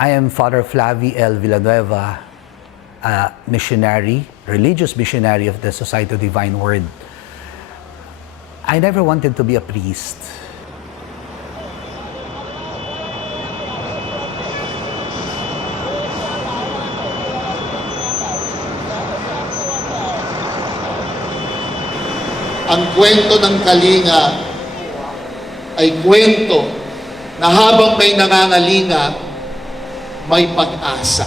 I am Father Flavi L. Villanueva, a missionary, religious missionary of the Society of Divine Word. I never wanted to be a priest. Ang kwento ng Kalinga ay kwento na habang may nangangalinga, may pag-asa.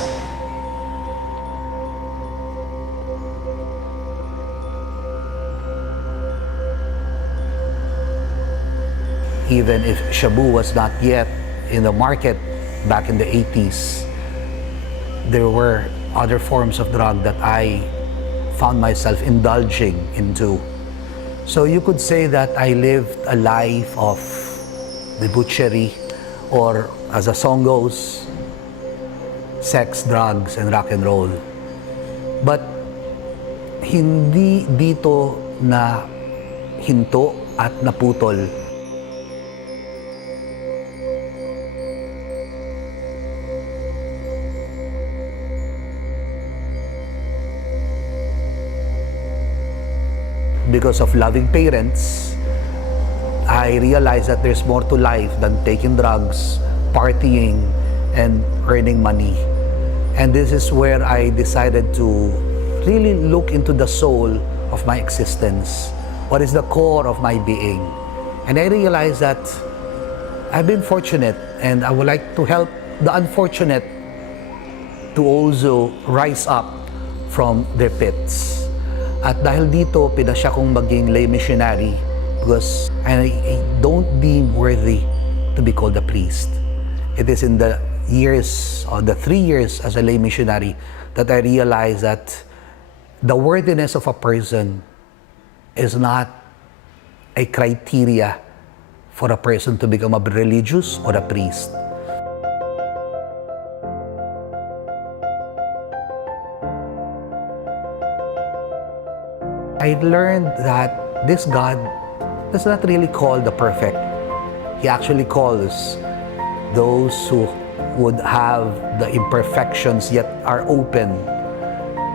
Even if shabu was not yet in the market back in the 80s, there were other forms of drug that I found myself indulging into. So you could say that I lived a life of debauchery, or as the song goes, sex, drugs, and rock and roll. But hindi dito na hinto at naputol. Because of loving parents, I realized that there's more to life than taking drugs, partying, and earning money. And this is where I decided to really look into the soul of my existence. What is the core of my being? And I realized that I've been fortunate, and I would like to help the unfortunate to also rise up from their pits. At dahil dito, pinasya kong maging lay missionary because I don't deem worthy to be called a priest. It is in the years, or the 3 years as a lay missionary, that I realized that the worthiness of a person is not a criteria for a person to become a religious or a priest. I learned that this God does not really call the perfect. He actually calls those who would have the imperfections yet are open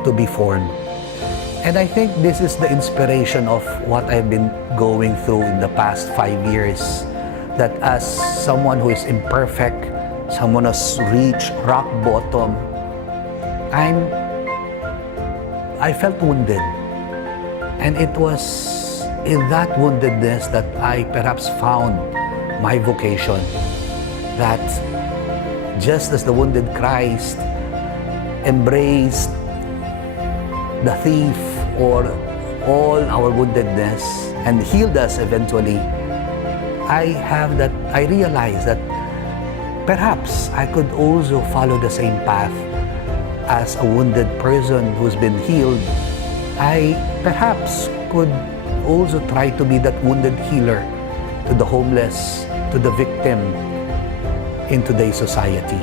to be formed. And I think this is the inspiration of what I've been going through in the past 5 years. That as someone who is imperfect, someone who's reached rock bottom, I felt wounded. And it was in that woundedness that I perhaps found my vocation. That just as the wounded Christ embraced the thief or all our woundedness and healed us eventually, I realized that perhaps I could also follow the same path as a wounded person who's been healed. I perhaps could also try to be that wounded healer to the homeless, to the victim in today's society.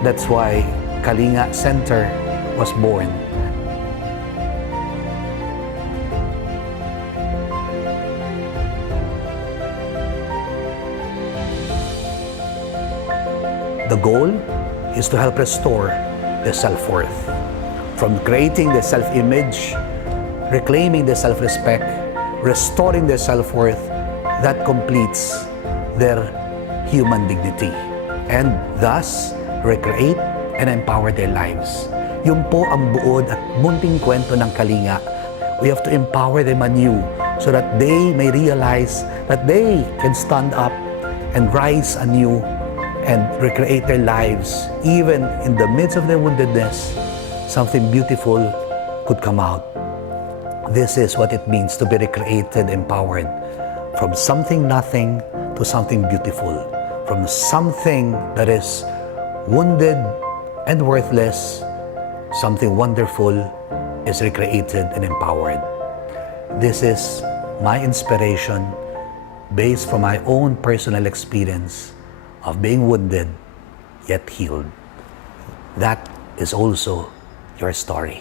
That's why Kalinga Center was born. The goal is to help restore the self-worth. From creating the self-image, reclaiming the self-respect, restoring their self-worth, that completes their human dignity. And thus, recreate and empower their lives. Yun po ang buod at munting kwento ng Kalinga. We have to empower them anew so that they may realize that they can stand up and rise anew and recreate their lives. Even in the midst of their woundedness, something beautiful could come out. This is what it means to be recreated, empowered. From something nothing to something beautiful. From something that is wounded and worthless, something wonderful is recreated and empowered. This is my inspiration based from my own personal experience of being wounded yet healed. That is also your story.